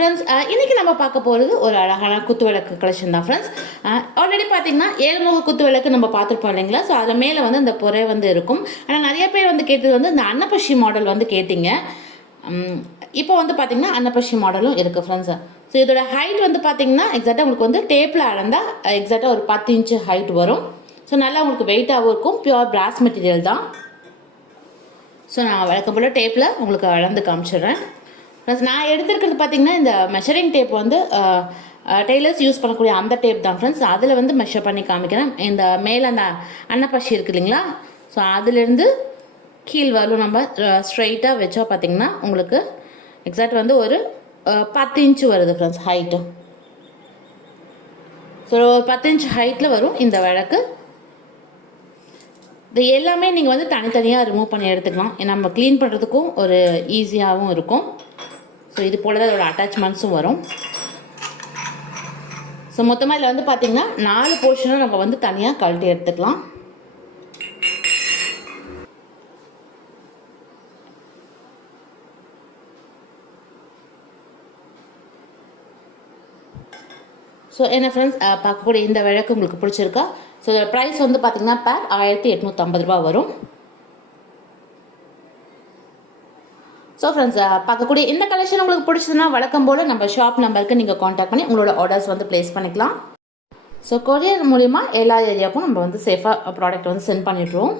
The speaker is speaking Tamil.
ஃப்ரெண்ட்ஸ் uh, இன்றைக்கி நம்ம பார்க்க போகிறது ஒரு அழகான குத்து விளக்கு கலெக்ஷன் தான் ஃப்ரெண்ட்ஸ் ஆல்ரெடி uh, பார்த்தீங்கன்னா ஏழுமுக குத்து விளக்கு நம்ம பார்த்துருப்போம் இல்லைங்களா? ஸோ அதில் மேலே வந்து இந்த புறை வந்து இருக்கும். ஆனால் நிறைய பேர் வந்து கேட்டது வந்து இந்த அன்னப்பஷி மாடல் வந்து கேட்டிங்க. Um, இப்போ வந்து பார்த்திங்கன்னா அன்னப்பஷி மாடலும் இருக்குது ஃப்ரெண்ட்ஸ் ஸோ இதோட ஹைட் வந்து பார்த்திங்கன்னா எக்ஸாக்டாக உங்களுக்கு வந்து டேப்பில் அளந்தால் எக்ஸாக்டாக ஒரு பத்து இன்ச்சு ஹைட் வரும். ஸோ நல்லா உங்களுக்கு வெயிட்டாகவும் இருக்கும். பியூர் பிராஸ் மெட்டீரியல் தான். ஸோ நான் வழக்கம் போல் டேப்பில் உங்களுக்கு அளந்து காமிச்சிடுறேன். ப்ளஸ் நான் எடுத்திருக்கிறது பார்த்தீங்கன்னா இந்த மெஷரிங் டேப் வந்து டெய்லர்ஸ் யூஸ் பண்ணக்கூடிய அந்த டேப் தான் ஃப்ரெண்ட்ஸ் அதில் வந்து மெஷர் பண்ணி காமிக்கிறேன். இந்த மேலே அந்த அன்னப்பசி இருக்கு இல்லைங்களா? ஸோ அதுலேருந்து கீழ் வரலும் நம்ம ஸ்ட்ரைட்டாக வச்சா பார்த்தீங்கன்னா உங்களுக்கு எக்ஸாக்ட் வந்து ஒரு பத்து இன்ச்சு வருது ஃப்ரெண்ட்ஸ் ஹைட்டு ஸோ ஒரு பத்து இன்ச் ஹைட்டில் வரும் இந்த விளக்கு. இது எல்லாமே நீங்கள் வந்து தனித்தனியாக ரிமூவ் பண்ணி எடுத்துக்கலாம். நம்ம க்ளீன் பண்ணுறதுக்கும் ஒரு ஈஸியாகவும் இருக்கும். ஸோ இது போல தான் அதோட அட்டாச்மெண்ட்ஸும் வரும். ஸோ மொத்தமாக இதில் வந்து பார்த்திங்கன்னா நாலு போர்ஷனும் நம்ம வந்து தனியாக கழட்டி எடுத்துக்கலாம். ஸோ என்ன ஃப்ரெண்ட்ஸ் பார்க்கக்கூடிய இந்த விளக்கு உங்களுக்கு பிடிச்சிருக்கா? ஸோ இதோட ப்ரைஸ் வந்து பார்த்தீங்கன்னா பேர் ஆயிரத்தி எட்நூற்றம்பது ரூபா வரும். ஸோ ஃப்ரெண்ட்ஸ் uh, பார்க்கக்கூடிய இந்த கலெக்ஷன் உங்களுக்கு பிடிச்சதுன்னா வழக்கம் போல் நம்ம ஷாப் நம்பருக்கு நீங்கள் காண்டாக்ட் பண்ணி உங்களோட ஆர்டர்ஸ் வந்து ப்ளேஸ் பண்ணிக்கலாம். ஸோ கொரியர் மூலிமா எல்லா ஏரியாவுக்கும் நம்ம வந்து சேஃபாக ப்ராடக்ட் வந்து சென்ட் பண்ணிடுறோம்.